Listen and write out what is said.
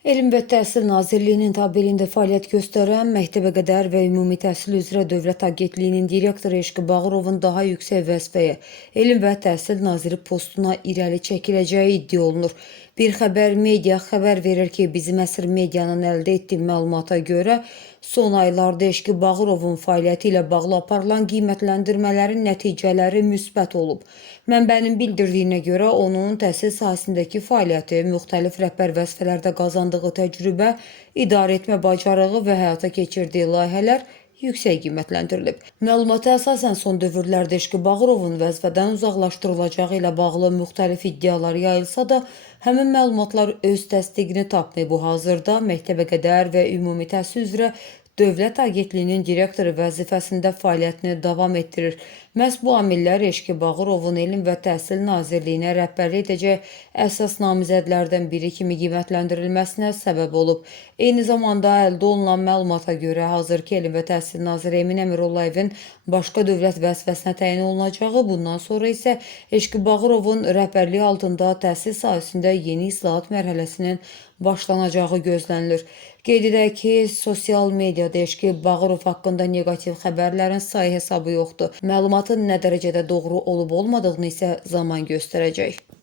Elm və Təhsil Nazirliyinin tabeliyində fəaliyyət göstərən Məktəbəqədər və Ümumi Təhsil üzrə Dövlət Agentliyinin direktoru Eşqi Bağırovun daha yüksək vəzifəyə Elm və Təhsil Naziri postuna irəli çəkiləcəyi iddia olunur. Bir xəbər media xəbər verir ki, Bizim Əsr medianın əldə etdiyi məlumata görə son aylarda Eşqi Bağırovun fəaliyyəti ilə bağlı aparılan qiymətləndirmələrin nəticələri müsbət olub. Mənbənin bildirdiyinə görə onun təhsil sahəsindəki fəaliyyəti, müxtəlif rəhbər vəzifələrdə qazandığı təcrübə, idarəetmə bacarığı və həyata keçirdiyi layihələr yüksək qiymətləndirilib. Məlumata əsasən son dövrlərdə Eşqi Bağırovun vəzifədən uzaqlaşdırılacağı ilə bağlı müxtəlif iddialar yayılsa da, həmin məlumatlar öz təsdiqini tapmayıb. Bu hazırda Məktəbəqədər və Ümumi Təhsil üzrə Dövlət Agentliyinin direktoru vəzifəsində fəaliyyətini davam etdirir. Məhz bu amillər Eşqi Bağırovun Elm və Təhsil Nazirliyinə rəhbərlik edəcək əsas namizədlərdən biri kimi qiymətləndirilməsinə səbəb olub. Eyni zamanda əldə olunan məlumata görə hazırki Elm və Təhsil Naziri Emin Əmirullayevin başqa dövlət vəzifəsinə təyin olunacağı, bundan sonra isə Eşqi Bağırovun rəhbərliyi altında təhsil sahəsində yeni islahat mərhələsinin başlanacağı gözlənilir. Qeyd edək ki, sosial mediada Eşqi Bağırov haqqında neqativ xəbərlərin sayı hesabı yoxdur. Məlumatın nə dərəcədə doğru olub-olmadığını isə zaman göstərəcək.